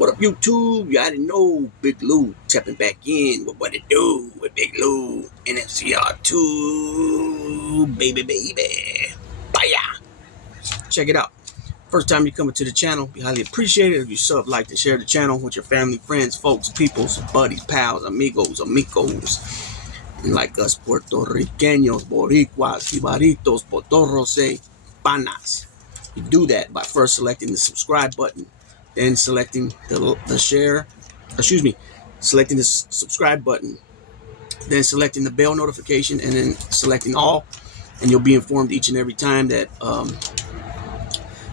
What up, YouTube? You already know Big Lou tapping back in with what it do with Big Lou NFCR2, baby. Bye. Check it out. First time you come into the channel, be highly appreciated if you sub, like, and share the channel with your family, friends, folks, peoples, buddies, pals, amigos, and like us Puertorriqueños, Boricuas, Jibaritos, Potorros say, panas. You do that by first selecting the subscribe button, then selecting selecting the subscribe button, then selecting the bell notification, and then selecting all, and you'll be informed each and every time that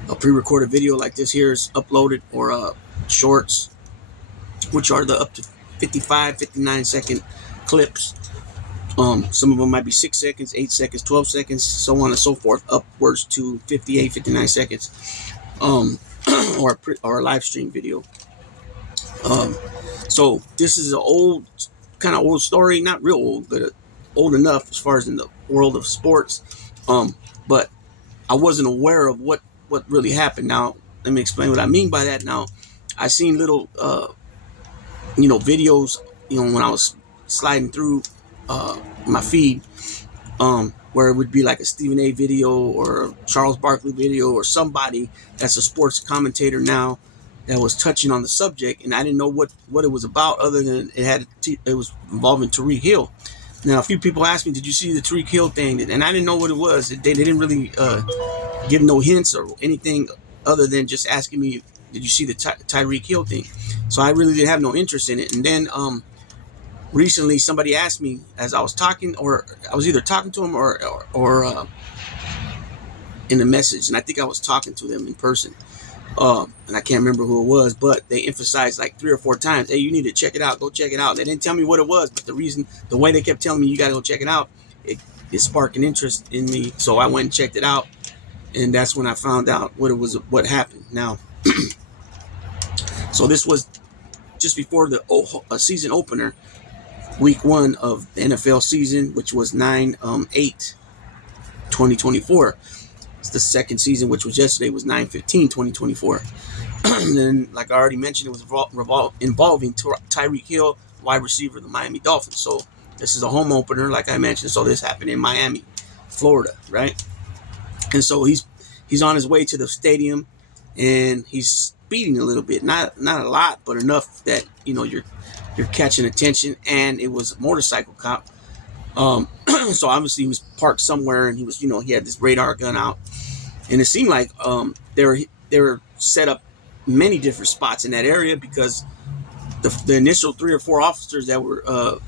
a pre-recorded video like this here is uploaded, or shorts, which are the up to 59 second clips. Some of them might be 6 seconds, 8 seconds, 12 seconds, so on and so forth, upwards to 59 seconds, or a live stream video. So this is an kind of old story, not real old, but old enough as far as in the world of sports. But I wasn't aware of what really happened. Now, let me explain what I mean by that. Now, I seen little, videos, when I was sliding through my feed, where it would be like a Stephen A video or a Charles Barkley video or somebody that's a sports commentator now that was touching on the subject, and I didn't know what it was about, other than it was involving Tyreek Hill. Now, a few people asked me, did you see the Tyreek Hill thing? And I didn't know what it was. They didn't really give no hints or anything other than just asking me, did you see the Tyreek Hill thing? So I really didn't have no interest in it. And then recently somebody asked me as I was talking, or I was either talking to him or in a message, and I think I was talking to them in person, and I can't remember who it was, but they emphasized like 3 or 4 times, hey, you need to check it out, go check it out. They didn't tell me what it was, but the way they kept telling me you gotta go check it out, it sparked an interest in me, so I went and checked it out, and that's when I found out what happened. Now, so this was just before the season opener, week 1 of the NFL season, which was 9/8/2024. It's the second season, which was yesterday, was 9/15/2024. And then, like I already mentioned, it was involving Tyreek Hill, wide receiver of the Miami Dolphins. So this is a home opener, like I mentioned. So this happened in Miami, Florida, right? And so he's on his way to the stadium, and he's speeding a little bit, not a lot, but enough that you're catching attention. And it was a motorcycle cop. So obviously he was parked somewhere, and he was, he had this radar gun out, and it seemed like they were set up many different spots in that area, because the initial 3 or 4 officers that were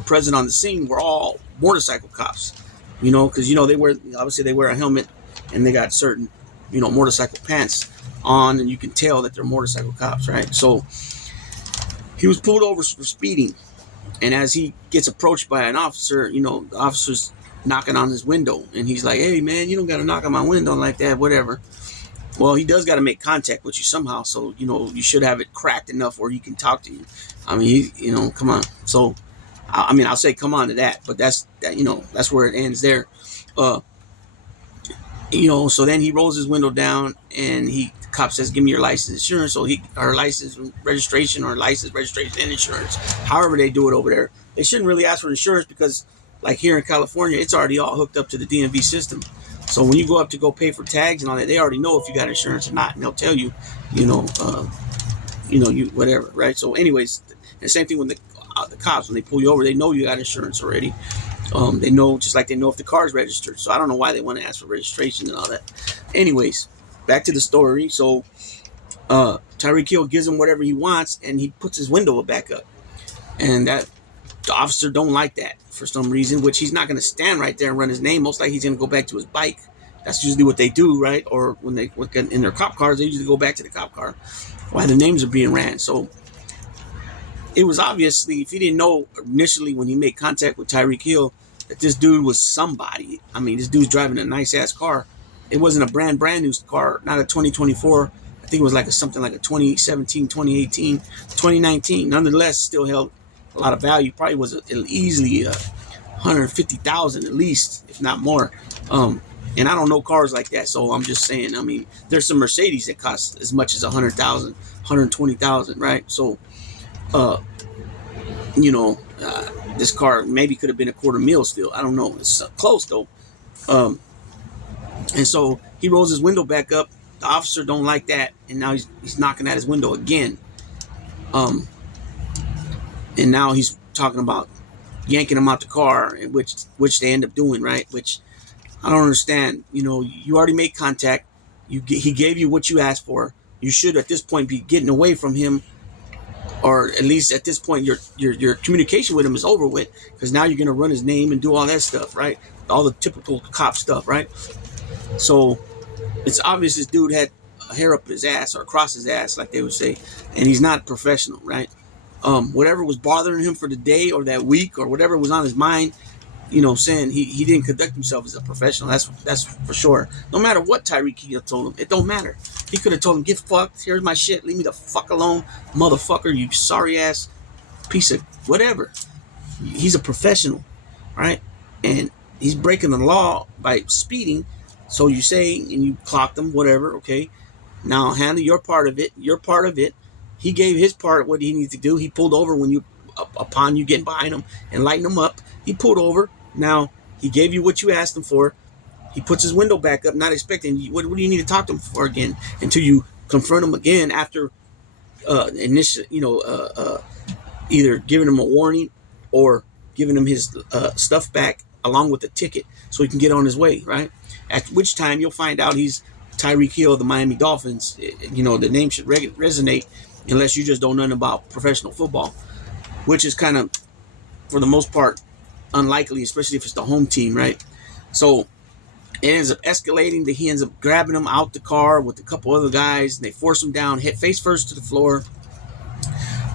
present on the scene were all motorcycle cops, because they wear a helmet, and they got certain motorcycle pants on, and you can tell that they're motorcycle cops, right? So he was pulled over for speeding. And as he gets approached by an officer, the officer's knocking on his window, and he's like, hey, man, you don't got to knock on my window like that, whatever. Well, he does got to make contact with you somehow. So, you should have it cracked enough where he can talk to you. I mean, come on. So, I'll say come on to that, but that's where it ends there. So then he rolls his window down, and the cop says, give me your license, insurance, or license, registration, or license, registration, and insurance. However they do it over there. They shouldn't really ask for insurance, because like here in California, it's already all hooked up to the DMV system. So when you go up to go pay for tags and all that, they already know if you got insurance or not, and they'll tell you, whatever, right? So anyways, the same thing with the cops. When they pull you over, they know you got insurance already. They know, just like they know if the car's registered. So I don't know why they want to ask for registration and all that. Anyways, back to the story. So Tyreek Hill gives him whatever he wants, and he puts his window back up. And the officer don't like that for some reason, which he's not going to stand right there and run his name. Most likely he's going to go back to his bike. That's usually what they do, right? Or when they work in their cop cars, they usually go back to the cop car while the names are being ran. So it was obviously, if he didn't know initially when he made contact with Tyreek Hill that this dude was somebody. I mean, this dude's driving a nice-ass car. It wasn't a brand new car, not a 2024. I think it was something like a 2017, 2018, 2019. Nonetheless, still held a lot of value. Probably was easily $150,000 at least, if not more. And I don't know cars like that, so I'm just saying. I mean, there's some Mercedes that cost as much as 100,000, 120,000, right? So, uh, you know, this car maybe could have been a quarter mil still. I don't know. It's close though. Um, and so he rolls his window back up. The officer don't like that, and now he's knocking at his window again. Um, and now he's talking about yanking him out the car, which they end up doing, right? Which I don't understand. You know, you already made contact. He gave you what you asked for. You should at this point be getting away from him, or at least at this point your communication with him is over with, because now you're gonna run his name and do all that stuff, right? All the typical cop stuff, right? So it's obvious this dude had a hair up his ass, or across his ass, like they would say, and he's not professional, right? Whatever was bothering him for the day or that week, or whatever was on his mind, you know, saying he didn't conduct himself as a professional. That's for sure. No matter what Tyreek Hill told him, it don't matter. He could have told him, "Get fucked. Here's my shit. Leave me the fuck alone, motherfucker. You sorry ass piece of whatever." He's a professional, right? And he's breaking the law by speeding. So you say, and you clocked him, whatever. Okay, now handle your part of it. Your part of it. He gave his part. What he needs to do. He pulled over when you, upon you getting behind him and lighting him up. He pulled over. Now he gave you what you asked him for. He puts his window back up, not expecting you. What do you need to talk to him for again? Until you confront him again after initial, either giving him a warning or giving him his stuff back along with the ticket so he can get on his way, right? At which time you'll find out he's Tyreek Hill of the Miami Dolphins. You know, the name should resonate, unless you just don't know nothing about professional football, which is kind of, for the most part, unlikely, especially if it's the home team, right? So it ends up escalating that he ends up grabbing him out the car with a couple other guys, and they force him down, hit face first to the floor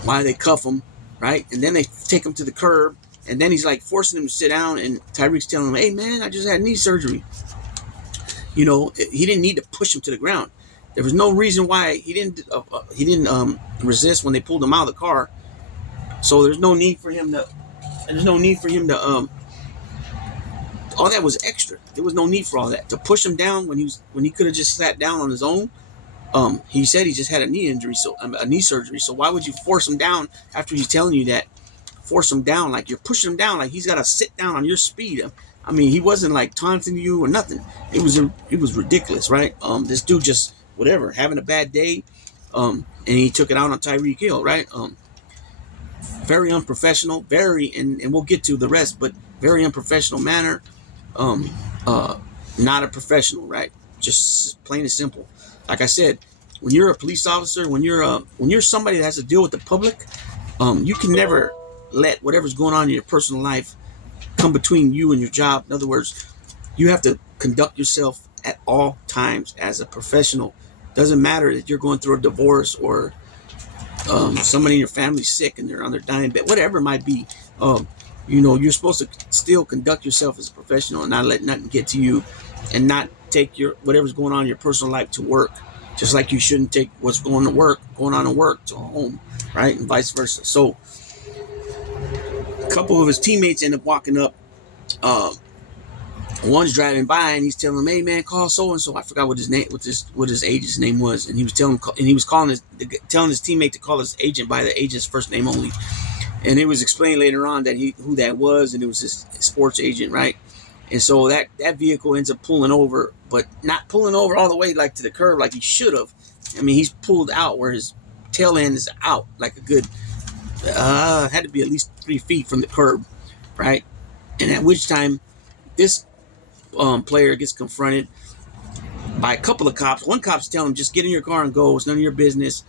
while they cuff him, right? And then they take him to the curb, and then he's like forcing him to sit down, and Tyreek's telling him, "Hey man, I just had knee surgery." You know, he didn't need to push him to the ground. There was no reason why he didn't resist when they pulled him out of the car. So there's no need for him to. All that was extra. There was no need for all that to push him down when he could have just sat down on his own. He said he just had a knee injury, so a knee surgery. So why would you force him down after he's telling you that? Force him down like you're pushing him down, like he's got to sit down on your speed. I mean, he wasn't like taunting you or nothing. It was ridiculous, right? This dude just whatever, having a bad day, and he took it out on Tyreek Hill, right? Very unprofessional, and we'll get to the rest, but very unprofessional manner. Not a professional, right? Just plain and simple. Like I said, when you're a police officer, when you're somebody that has to deal with the public, you can never let whatever's going on in your personal life come between you and your job. In other words, you have to conduct yourself at all times as a professional. Doesn't matter that you're going through a divorce or somebody in your family's sick and they're on their dying bed, whatever it might be. You're supposed to still conduct yourself as a professional and not let nothing get to you, and not take your whatever's going on in your personal life to work. Just like you shouldn't take what's going on at work to home, right? And vice versa. So a couple of his teammates end up walking up. One's driving by and he's telling him, "Hey man, call so and so." I forgot what his name, what his agent's name was, and he was telling his teammate to call his agent by the agent's first name only. And it was explained later on that who that was, and it was his sports agent, right? And so that vehicle ends up pulling over, but not pulling over all the way like to the curb like he should have. I mean, he's pulled out where his tail end is out, like a good had to be at least 3 feet from the curb, right? And at which time this player gets confronted by a couple of cops. One cop's telling him, "Just get in your car and go. It's none of your business."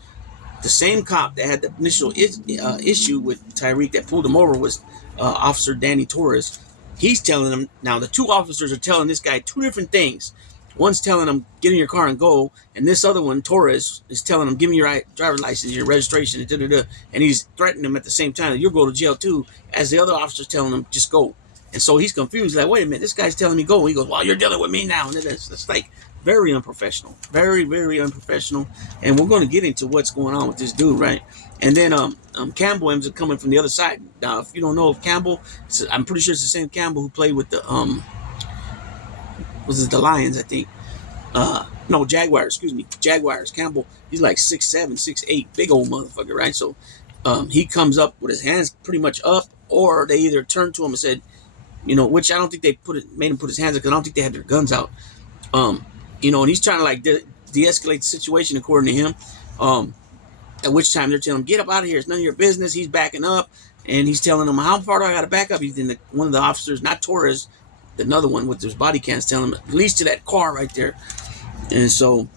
The same cop that had the initial issue with Tyreek that pulled him over was Officer Danny Torres. He's telling him, now the two officers are telling this guy two different things. One's telling him, "Get in your car and go," and this other one, Torres, is telling him, "Give me your driver's license, your registration," and he's threatening him at the same time. "You'll go to jail too," as the other officer's telling him, "Just go." And so he's confused, like, "Wait a minute, this guy's telling me go." And he goes, "Well, you're dealing with me now." And it's like very unprofessional, very, very unprofessional. And we're going to get into what's going on with this dude, right? And then Campbell ends up coming from the other side. Now, if you don't know of Campbell, I'm pretty sure it's the same Campbell who played with the was it the Lions, I think. No, Jaguars, excuse me. Jaguars. Campbell, he's like 6'7", 6'8", big old motherfucker, right? So he comes up with his hands pretty much up, or they either turned to him and said, which I don't think they made him put his hands up, because I don't think they had their guns out. And he's trying to like de-escalate the situation according to him. At which time they're telling him, get up out of here. It's none of your business. He's backing up, and he's telling them, how far do I got to back up? He's in one of the officers, not Torres, another one with his body cams, telling him, at least to that car right there. And so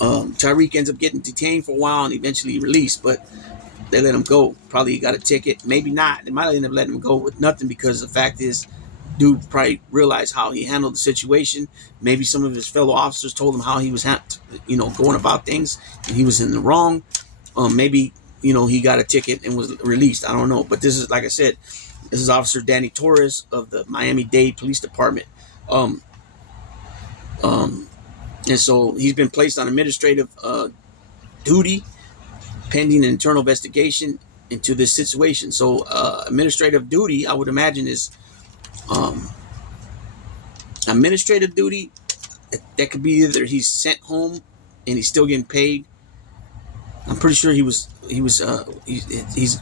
Tyreek ends up getting detained for a while and eventually released, but they let him go. Probably he got a ticket. Maybe not. They might end up letting him go with nothing, because the fact is, dude probably realized how he handled the situation. Maybe some of his fellow officers told him how he was going about things, and he was in the wrong. Maybe he got a ticket and was released. I don't know. But this is, like I said, this is Officer Danny Torres of the Miami-Dade Police Department. And so he's been placed on administrative duty pending an internal investigation into this situation. So administrative duty, I would imagine, is administrative duty. That could be either he's sent home and he's still getting paid. I'm pretty sure he's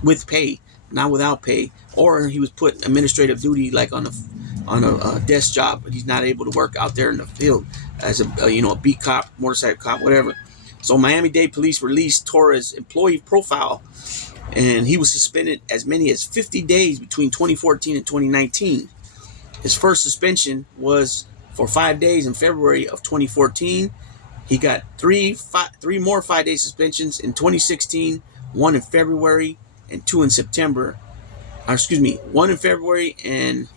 with pay, not without pay, or he was put administrative duty like on a desk job, but he's not able to work out there in the field as a beat cop, motorcycle cop, whatever. So Miami-Dade police released Torres' employee profile, and he was suspended as many as 50 days between 2014 and 2019. His first suspension was for 5 days in February of 2014. He got three more 5-day suspensions in 2016, one in February and two in September. One in February and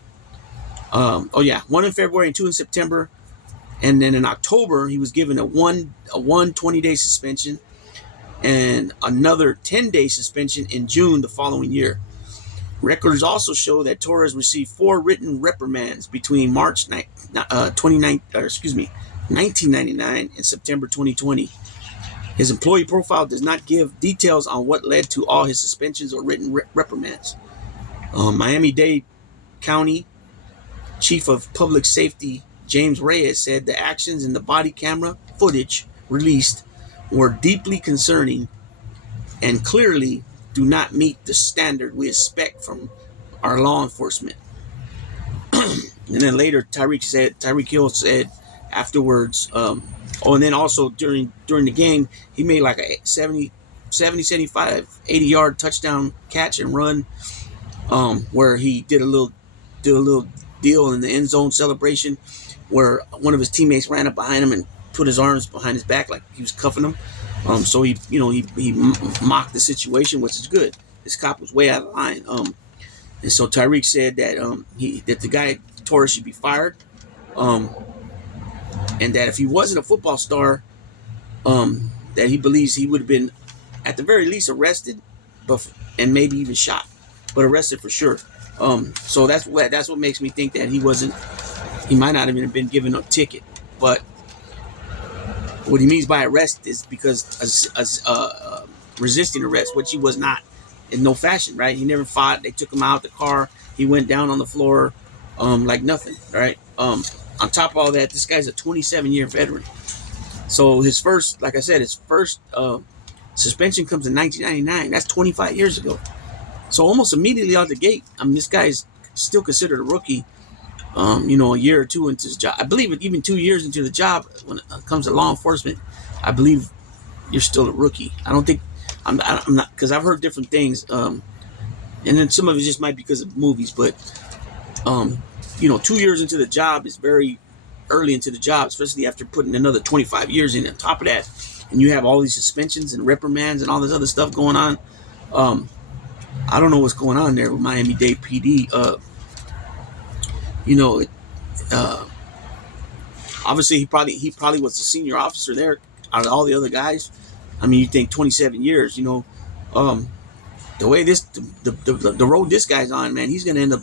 one in February and two in September. And then in October, he was given a 20-day suspension and another 10-day suspension in June the following year. Records also show that Torres received 4 written reprimands between March 1999 and September 2020. His employee profile does not give details on what led to all his suspensions or written reprimands. Miami-Dade County Chief of Public Safety James Reyes said the actions in the body camera footage released were deeply concerning and clearly do not meet the standard we expect from our law enforcement. And then later, Tyreek Hill said afterwards, and then also during the game, he made like a 70, 75, 80-yard touchdown catch and run, where he did a little deal in the end zone celebration, where one of his teammates ran up behind him and put his arms behind his back like he was cuffing him. So he mocked the situation, which is good. This cop was way out of line. And so Tyreek said that that the guy Torres should be fired, and that if he wasn't a football star, that he believes he would have been at the very least arrested, and maybe even shot, but arrested for sure. So that's what makes me think that he might not have even been given a ticket. But what he means by arrest is because resisting arrest, which he was not in no fashion, right? He never fought. They took him out the car. He went down on the floor like nothing, right? On top of all that, this guy's a 27-year veteran. So his first suspension comes in 1999. That's 25 years ago. So almost immediately out the gate, this guy's still considered a rookie. A year or two into his job. I believe even 2 years into the job, when it comes to law enforcement, I believe you're still a rookie. I don't think I'm not, because I've heard different things. And then some of it just might be because of movies, but 2 years into the job is very early into the job, especially after putting another 25 years in on top of that, and you have all these suspensions and reprimands and all this other stuff going on. I don't know what's going on there with Miami-Dade PD. Obviously he probably was the senior officer there out of all the other guys. I mean, you think 27 years, the way the road this guy's on, man, he's going to end up,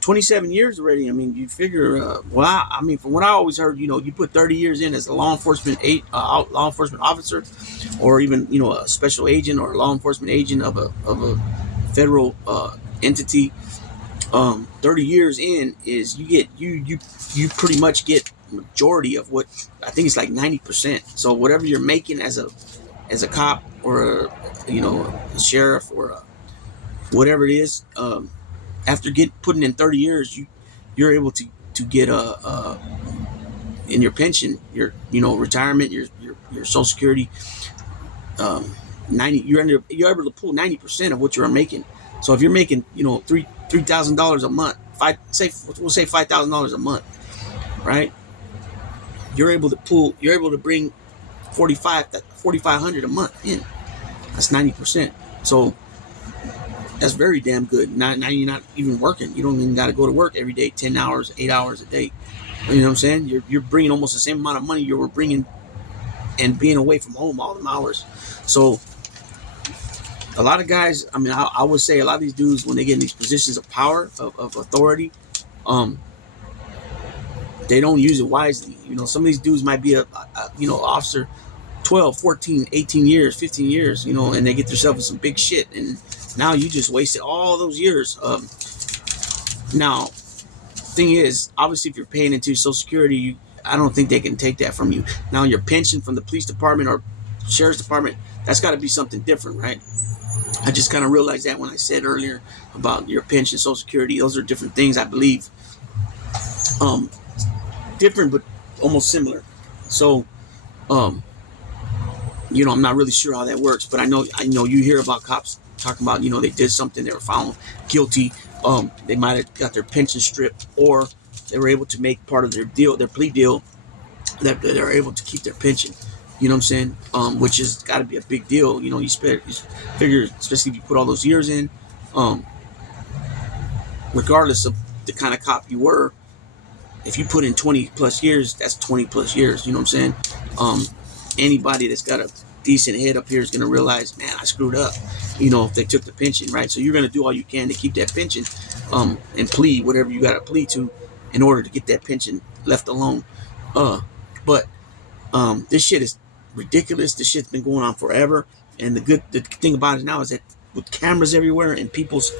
27 years already. I mean, you figure, from what I always heard, you put 30 years in as a law enforcement officer, or even, a special agent or a law enforcement agent of a federal entity. 30 years in is you get you pretty much get majority of what I think it's like 90%. So whatever you're making as a cop or a sheriff or whatever it is, after putting in 30 years, you're able to get in your pension, your retirement, your Social Security, 90 you're able to pull 90% of what you're making. So if you're making $3,000 a month, we'll say $5,000 a month, right? You're able to bring 4,500 a month in. That's 90%. So that's very damn good. Now you're not even working. You don't even got to go to work every day, 10 hours, 8 hours a day. You know what I'm saying? You're bringing almost the same amount of money you were bringing and being away from home all them hours. So a lot of guys, I mean, I would say a lot of these dudes, when they get in these positions of power, of authority, they don't use it wisely. Some of these dudes might be a officer 12, 14, 18 years, 15 years, and they get themselves in some big shit. And now you just wasted all those years. Now, thing is, obviously, if you're paying into Social Security, I don't think they can take that from you. Now, your pension from the police department or sheriff's department, that's got to be something different, right? I just kind of realized that when I said earlier about your pension, Social Security, those are different things, I believe. Different, but almost similar. So, I'm not really sure how that works, but I know you hear about cops talking about, they did something, they were found guilty. They might have got their pension stripped, or they were able to make part of their plea deal, that they're able to keep their pension. You know what I'm saying? Which has got to be a big deal. You figure, especially if you put all those years in, regardless of the kind of cop you were, if you put in 20 plus years, that's 20 plus years. You know what I'm saying? Anybody that's got a decent head up here is going to realize, man, I screwed up. If they took the pension, right? So you're going to do all you can to keep that pension, and plead whatever you got to plead to in order to get that pension left alone. But this shit is ridiculous. This shit's been going on forever. And the thing about it now is that with cameras everywhere and people's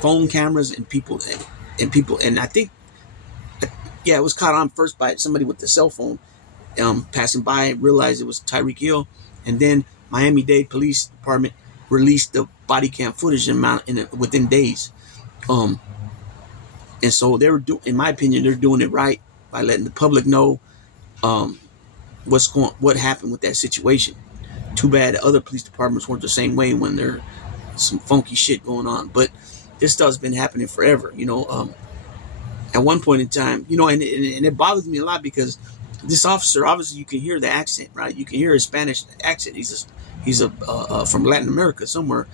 phone cameras and people, and I think, it was caught on first by somebody with the cell phone, passing by, realized it was Tyreek Hill, and then Miami-Dade Police Department released the body cam footage within days. And so in my opinion, they're doing it right by letting the public know what happened with that situation. Too bad other police departments weren't the same way when there's some funky shit going on. But this stuff's been happening forever. At one point in time, and it bothers me a lot because this officer, obviously, you can hear the accent, right? You can hear his Spanish accent. He's from Latin America somewhere,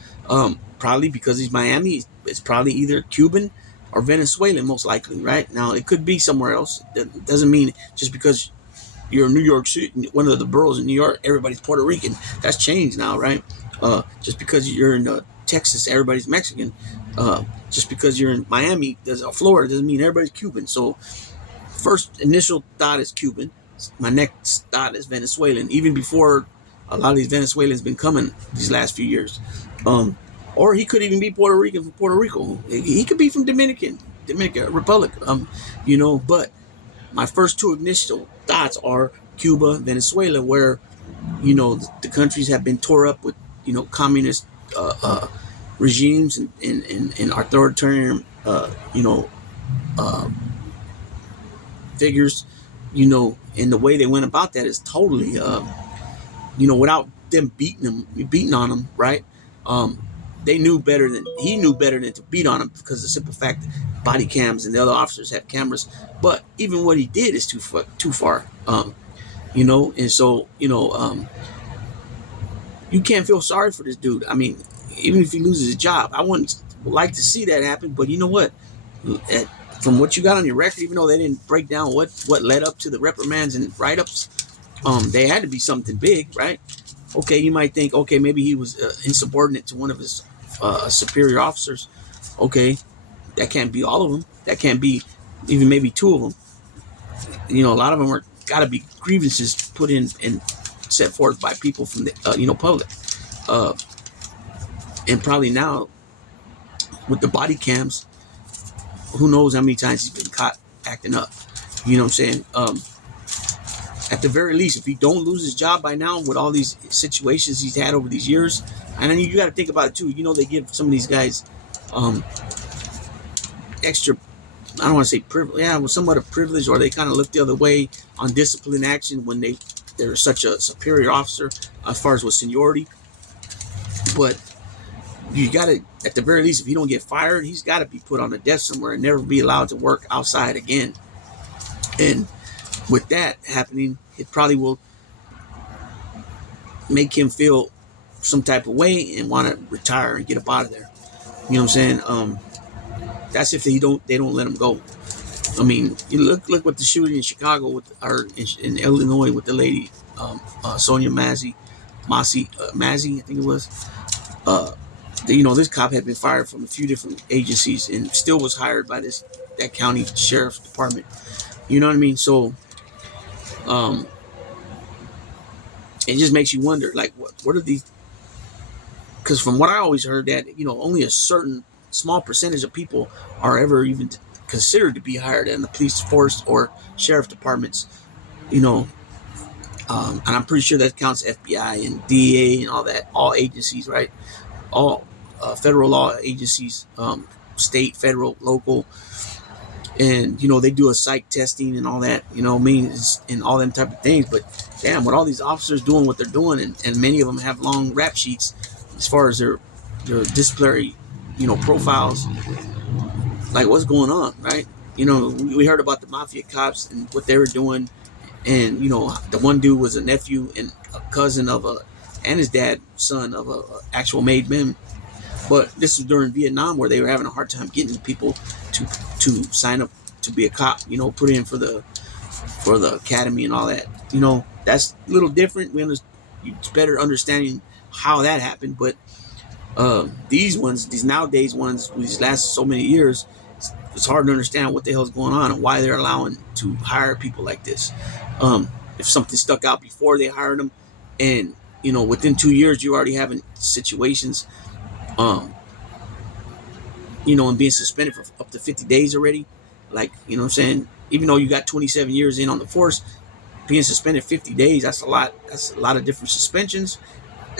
probably because he's Miami. It's probably either Cuban or Venezuelan, most likely, right? Now, it could be somewhere else. That doesn't mean just because you're in New York City, one of the boroughs in New York, everybody's Puerto Rican. That's changed now, right? Just because you're in Texas, everybody's Mexican. Just because you're in Miami, Florida, doesn't mean everybody's Cuban. So first initial thought is Cuban. My next thought is Venezuelan, even before a lot of these Venezuelans been coming these last few years. Or he could even be Puerto Rican from Puerto Rico. He could be from Dominican Republic. But my first two initial thoughts are Cuba, Venezuela, where, the countries have been tore up with, communist regimes and authoritarian, figures, and the way they went about that is totally, without them beating on them, right? He knew better than to beat on him because of the simple fact that body cams and the other officers have cameras. But even what he did is too far, and so, you can't feel sorry for this dude. I mean, even if he loses his job, I wouldn't like to see that happen. But you know what? From what you got on your record, even though they didn't break down what led up to the reprimands and write-ups, they had to be something big, right? Okay, you might think, okay, maybe he was insubordinate to one of his superior officers. Okay, that can't be all of them. That can't be even maybe two of them. A lot of them are got to be grievances put in and set forth by people from the public. And probably now with the body cams, who knows how many times he's been caught acting up. You know what I'm saying? At the very least, if he don't lose his job by now with all these situations he's had over these years, and then you got to think about it too. You know, they give some of these guys extra, I don't want to say privilege, yeah, well, somewhat of privilege, or they kind of look the other way on discipline action when they're such a superior officer as far as with seniority. But you got to, at the very least, if he don't get fired, he's got to be put on a desk somewhere and never be allowed to work outside again. And with that happening, it probably will make him feel some type of way and want to retire and get up out of there. You know what I'm saying? That's if they don't let him go. I mean, you look what the shooting in Chicago or in Illinois with the lady, Sonia Mazzy, I think it was. This cop had been fired from a few different agencies and still was hired by that county sheriff's department. You know what I mean? So, it just makes you wonder, like, what are these? Because from what I always heard, that only a certain small percentage of people are ever even considered to be hired in the police force or sheriff departments. And I'm pretty sure that counts FBI and DEA and all that, all agencies, right? All federal law agencies, state, federal, local, and they do a psych testing and all that, and all them type of things. But damn, with all these officers doing what they're doing, and many of them have long rap sheets as far as their disciplinary, profiles. Like, what's going on, right? We heard about the mafia cops and what they were doing, and the one dude was a nephew and a cousin and his dad, son of a actual made man. But this was during Vietnam, where they were having a hard time getting people to sign up to be a cop. Put in for the academy and all that. That's a little different. It's better understanding how that happened. But these nowadays ones, these last so many years, it's hard to understand what the hell's going on and why they're allowing to hire people like this. If something stuck out before they hired them, and within 2 years you're already having situations, and being suspended for up to 50 days already. Like, what I'm saying? Even though you got 27 years in on the force, being suspended 50 days, that's a lot. That's a lot of different suspensions,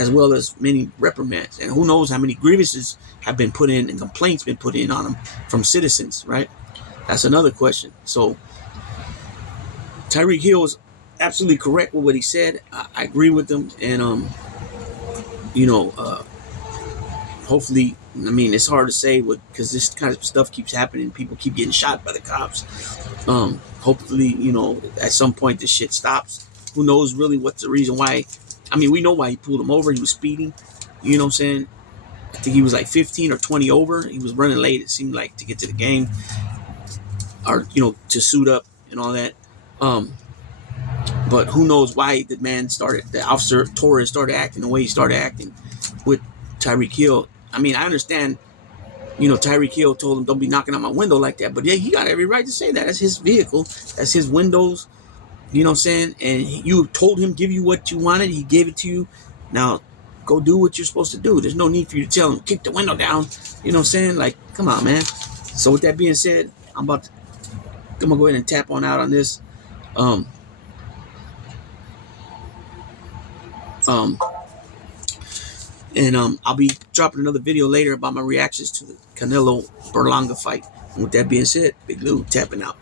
as well as many reprimands. And who knows how many grievances have been put in and complaints been put in on them from citizens, right? That's another question. So Tyreek Hill is absolutely correct with what he said. I agree with him. And, hopefully, I mean, it's hard to say because this kind of stuff keeps happening. People keep getting shot by the cops. Hopefully, at some point this shit stops. Who knows really what's the reason why? I mean, we know why he pulled him over. He was speeding. You know what I'm saying? I think he was like 15 or 20 over. He was running late, it seemed like, to get to the game, or to suit up and all that. But who knows why the officer Torres started acting the way he started acting with Tyreek Hill. I mean, I understand, Tyreek Hill told him, don't be knocking on my window like that. But yeah, he got every right to say that. That's his vehicle. That's his windows. You know what I'm saying? And you told him, give you what you wanted. He gave it to you. Now, go do what you're supposed to do. There's no need for you to tell him, kick the window down. You know what I'm saying? Like, come on, man. So with that being said, I'm going to go ahead and tap on out on this. I'll be dropping another video later about my reactions to the Canelo Berlanga fight. And with that being said, Big Lou tapping out.